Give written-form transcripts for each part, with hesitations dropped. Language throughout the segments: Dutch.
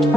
Oké,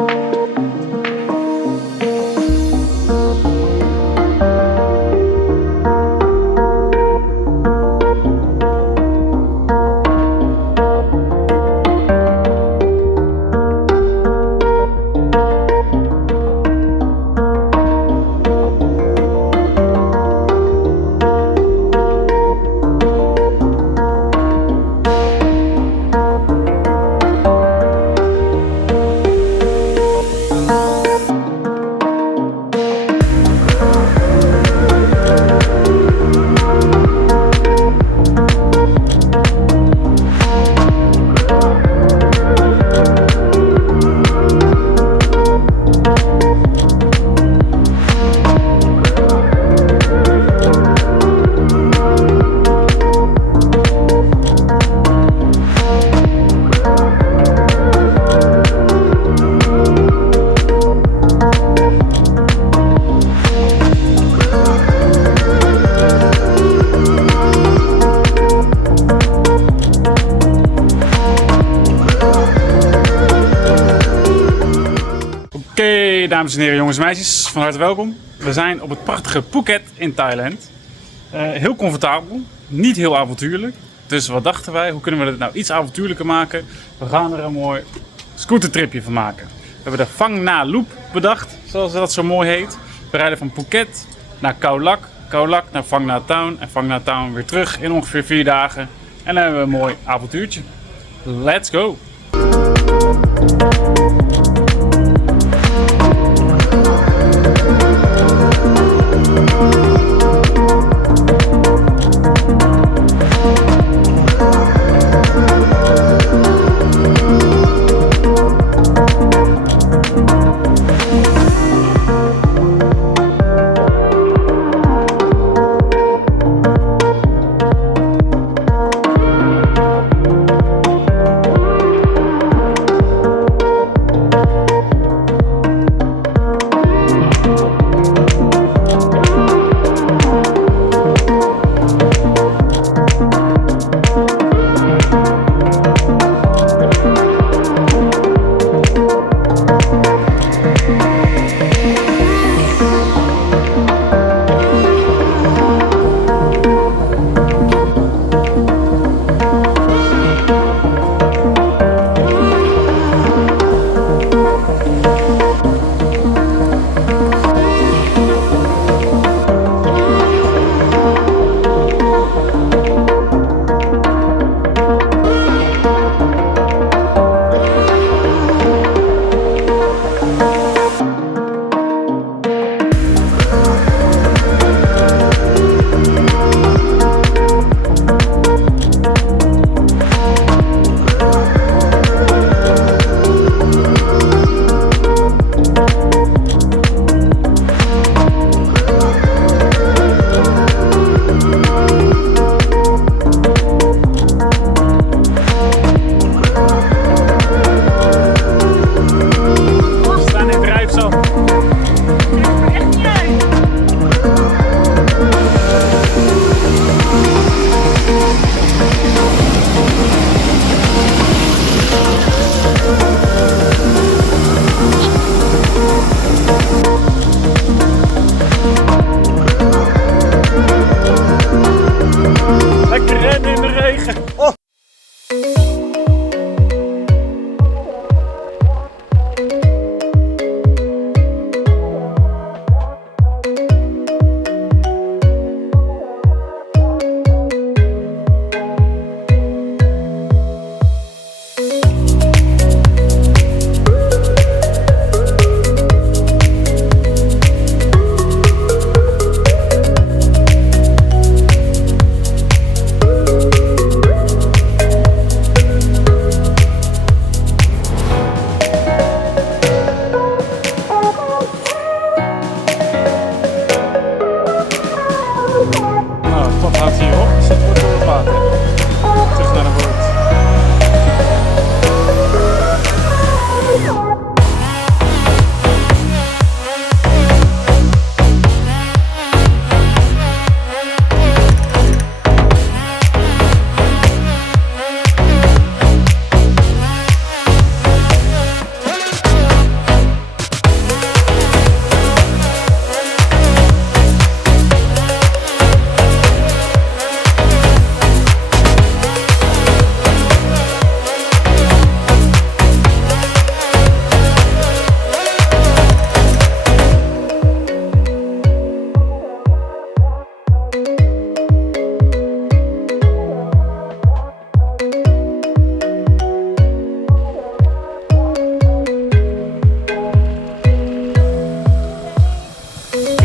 dames en heren, jongens en meisjes, van harte welkom. We zijn op het prachtige Phuket in Thailand. Heel comfortabel, niet heel avontuurlijk. Dus wat dachten wij, hoe kunnen we het nou iets avontuurlijker maken? We gaan er een mooi scootertripje van maken. We hebben de Phang Nga Loop bedacht, zoals dat zo mooi heet. We rijden van Phuket naar Khao Lak, Khao Lak naar Phang Nga Town en Phang Nga Town weer terug in ongeveer 4 dagen. En dan hebben we een mooi avontuurtje. Let's go!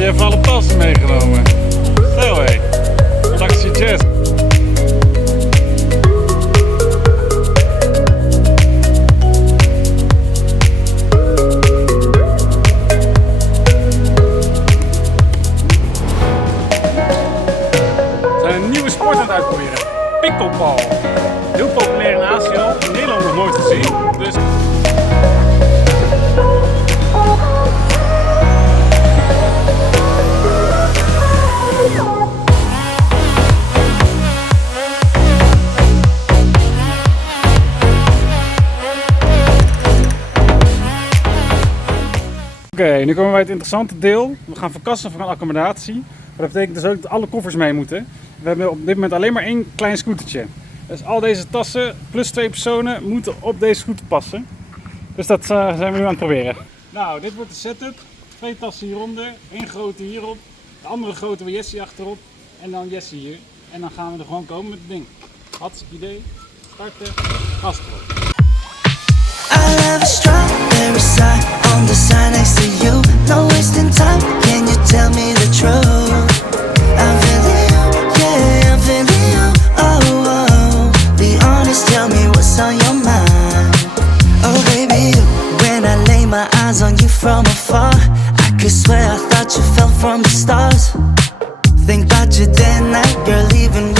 je even alle tassen meegenomen. Zo hé. Dankzij je jazz. We zijn een nieuwe sport aan het uitproberen. Pickleball. Heel populair in Azië al. In Nederland nog nooit gezien. Dus... Oké, nu komen wij het interessante deel. We gaan verkassen van accommodatie. Maar dat betekent dus ook dat alle koffers mee moeten. We hebben op dit moment alleen maar één klein scootertje. Dus al deze tassen plus 2 personen moeten op deze scooter passen. Dus dat zijn we nu aan het proberen. Nou, dit wordt de setup. 2 tassen hieronder, 1 grote hierop. De andere grote waar Jessie achterop. En dan Jessie hier. En dan gaan we er gewoon komen met het ding. Hartstikke idee. Starten. Gas erop. I love a strawberry side on the side next to you. No wasting time, can you tell me the truth? I'm feeling you, yeah, I'm feeling you. Oh, oh, be honest, tell me what's on your mind. Oh baby, you, when I lay my eyes on you from afar, I could swear I thought you fell from the stars. Think about you day and night, girl, even